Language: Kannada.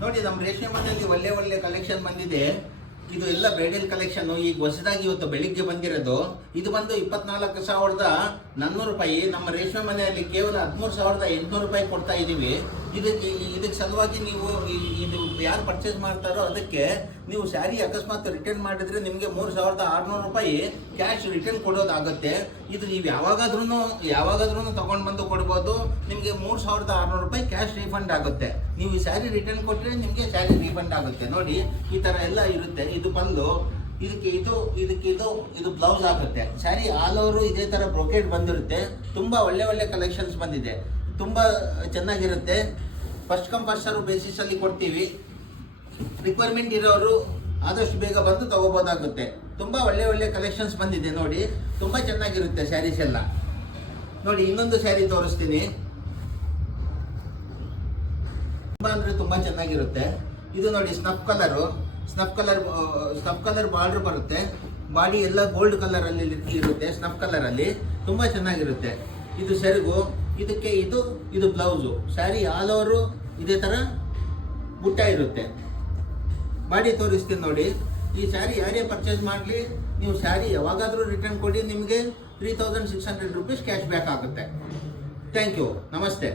ನೋಡಿ ನಮ್ಮ ರೇಷ್ಮೆ ಮನೆಯಲ್ಲಿ ಒಳ್ಳೆ ಒಳ್ಳೆ ಕಲೆಕ್ಷನ್ ಬಂದಿದೆ. ಇದು ಎಲ್ಲ ಬ್ರೈಡಲ್ ಕಲೆಕ್ಷನ್. ಈಗ ಹೊಸದಾಗಿ ಇವತ್ತು ಬೆಳಿಗ್ಗೆ ಬಂದಿರೋದು. ಇದು ಬಂದು 24,400 ರೂಪಾಯಿ. ನಮ್ಮ ರೇಷ್ಮೆ ಮನೆಯಲ್ಲಿ ಕೇವಲ 13,800 ರೂಪಾಯಿ ಕೊಡ್ತಾ ಇದ್ದೀವಿ. ಇದಕ್ಕೆ ಸಲುವಾಗಿ ನೀವು ಇದು ಯಾರು ಪರ್ಚೇಸ್ ಮಾಡ್ತಾರೋ ಅದಕ್ಕೆ ನೀವು ಸ್ಯಾರಿ ಅಕಸ್ಮಾತ್ ರಿಟರ್ನ್ ಮಾಡಿದ್ರೆ ನಿಮಗೆ 3,600 ರೂಪಾಯಿ ಕ್ಯಾಶ್ ರಿಟರ್ನ್ ಕೊಡೋದಾಗುತ್ತೆ. ಇದು ನೀವು ಯಾವಾಗಾದ್ರೂ ತಗೊಂಡು ಬಂದು ಕೊಡ್ಬೋದು. ನಿಮಗೆ 3,600 ರೂಪಾಯಿ ಕ್ಯಾಶ್ ರೀಫಂಡ್ ಆಗುತ್ತೆ. ನೀವು ಈ ಸ್ಯಾರಿ ರಿಟರ್ನ್ ಕೊಟ್ಟರೆ ನಿಮಗೆ ಸ್ಯಾರಿ ರೀಫಂಡ್ ಆಗುತ್ತೆ. ನೋಡಿ ಈ ಥರ ಎಲ್ಲ ಇರುತ್ತೆ. ಇದು ಪಲ್ಲು, ಇದು ಬ್ಲೌಸ್ ಆಗುತ್ತೆ. ಸ್ಯಾರಿ ಆಲ್ ಓವರು ಇದೇ ಥರ ಬ್ರೊಕೇಡ್ ಬಂದಿರುತ್ತೆ. ತುಂಬ ಒಳ್ಳೆ ಕಲೆಕ್ಷನ್ಸ್ ಬಂದಿದೆ, ತುಂಬ ಚೆನ್ನಾಗಿರುತ್ತೆ. ಫಸ್ಟ್ ಕಮ್ ಫಸ್ಟ್ ಸರ್ವ್ ಬೇಸಿಸಲ್ಲಿ ಕೊಡ್ತೀವಿ. ರಿಕ್ವೈರ್ಮೆಂಟ್ ಇರೋರು ಆದಷ್ಟು ಬೇಗ ಬಂದು ತಗೋಬೋದಾಗುತ್ತೆ. ತುಂಬ ಒಳ್ಳೆ ಕಲೆಕ್ಷನ್ಸ್ ಬಂದಿದೆ ನೋಡಿ, ತುಂಬ ಚೆನ್ನಾಗಿರುತ್ತೆ ಸ್ಯಾರೀಸ್ ಎಲ್ಲ. ನೋಡಿ ಇನ್ನೊಂದು ಸ್ಯಾರಿ ತೋರಿಸ್ತೀನಿ. ತುಂಬ ಅಂದರೆ ತುಂಬ ಚೆನ್ನಾಗಿರುತ್ತೆ. ಇದು ನೋಡಿ ಸ್ನಫ್ ಕಲರ್ ಬಾರ್ಡರ್ ಬರುತ್ತೆ. ಬಾಡಿ ಎಲ್ಲ ಗೋಲ್ಡ್ ಕಲರಲ್ಲಿ ಇರುತ್ತೆ. ಸ್ನಫ್ ಕಲರಲ್ಲಿ ತುಂಬ ಚೆನ್ನಾಗಿರುತ್ತೆ. ಇದು ಸೆರಗು, ಇದಕ್ಕೆ ಇದು ಬ್ಲೌಸು. ಸ್ಯಾರಿ ಆಲ್ ಓವರು ಇದೇ ಥರ ಬುಟ್ಟ ಇರುತ್ತೆ. ಬಾಡಿ ತೋರಿಸ್ತೀನಿ ನೋಡಿ. ಈ ಸ್ಯಾರಿ ಯಾರೇ ಪರ್ಚೇಸ್ ಮಾಡಲಿ, ನೀವು ಸ್ಯಾರಿ ಯಾವಾಗಾದರೂ ರಿಟರ್ನ್ ಕೊಡಿ, ನಿಮಗೆ 3,600 ರೂಪೀಸ್ ಕ್ಯಾಶ್ ಬ್ಯಾಕ್ ಆಗುತ್ತೆ. ಥ್ಯಾಂಕ್ ಯು, ನಮಸ್ತೆ.